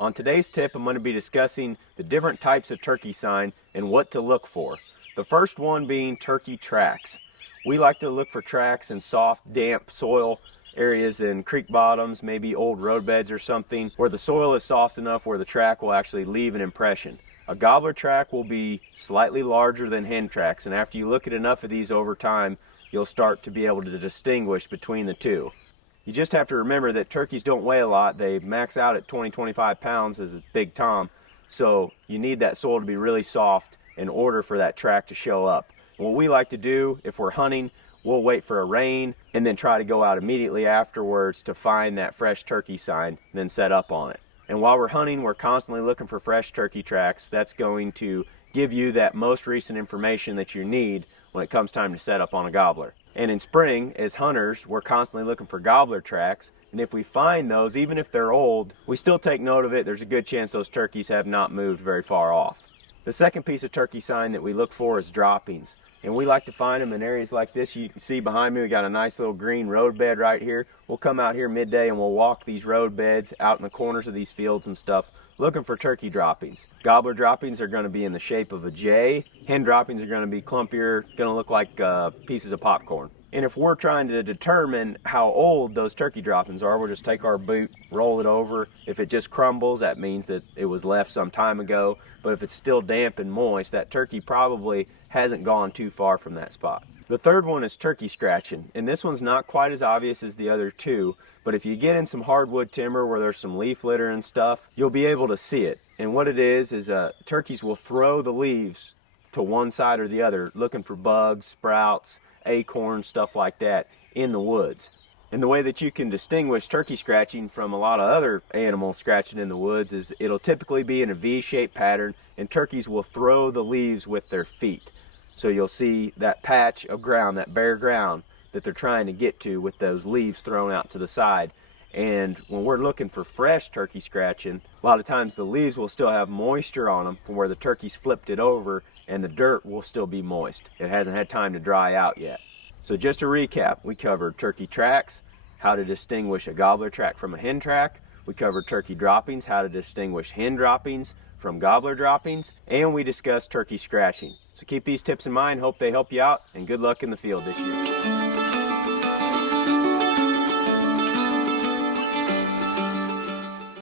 On today's tip, I'm going to be discussing the different types of turkey sign and what to look for. The first one being turkey tracks. We like to look for tracks in soft, damp soil areas in creek bottoms, maybe old roadbeds or something, where the soil is soft enough where the track will actually leave an impression. A gobbler track will be slightly larger than hen tracks, and after you look at enough of these over time, you'll start to be able to distinguish between the two. You just have to remember that turkeys don't weigh a lot. They max out at 20-25 pounds as a big tom, so you need that soil to be really soft in order for that track to show up. What we like to do, if we're hunting, we'll wait for a rain and then try to go out immediately afterwards to find that fresh turkey sign and then set up on it. And while we're hunting, we're constantly looking for fresh turkey tracks. That's going to give you that most recent information that you need when it comes time to set up on a gobbler. And in spring, as hunters, we're constantly looking for gobbler tracks, and if we find those, even if they're old, we still take note of it. There's a good chance those turkeys have not moved very far off. The second piece of turkey sign that we look for is droppings, and we like to find them in areas like this. You can see behind me we got a nice little green road bed right here. We'll come out here midday and we'll walk these road beds out in the corners of these fields and stuff looking for turkey droppings. Gobbler droppings are going to be in the shape of a J. Hen droppings are going to be clumpier, going to look like pieces of popcorn. And if we're trying to determine how old those turkey droppings are, we'll just take our boot, roll it over. If it just crumbles, that means that it was left some time ago. But if it's still damp and moist, that turkey probably hasn't gone too far from that spot. The third one is turkey scratching, and this one's not quite as obvious as the other two, but if you get in some hardwood timber where there's some leaf litter and stuff, you'll be able to see it. And what it is turkeys will throw the leaves to one side or the other, looking for bugs, sprouts, acorns, stuff like that in the woods. And the way that you can distinguish turkey scratching from a lot of other animals scratching in the woods is it'll typically be in a V-shaped pattern, and turkeys will throw the leaves with their feet. So you'll see that patch of ground, that bare ground that they're trying to get to with those leaves thrown out to the side. And when we're looking for fresh turkey scratching, a lot of times the leaves will still have moisture on them from where the turkeys flipped it over, and the dirt will still be moist. It hasn't had time to dry out yet. So just to recap, we covered turkey tracks, how to distinguish a gobbler track from a hen track. We covered turkey droppings, how to distinguish hen droppings from gobbler droppings, and we discussed turkey scratching. So keep these tips in mind, hope they help you out, and good luck in the field this year.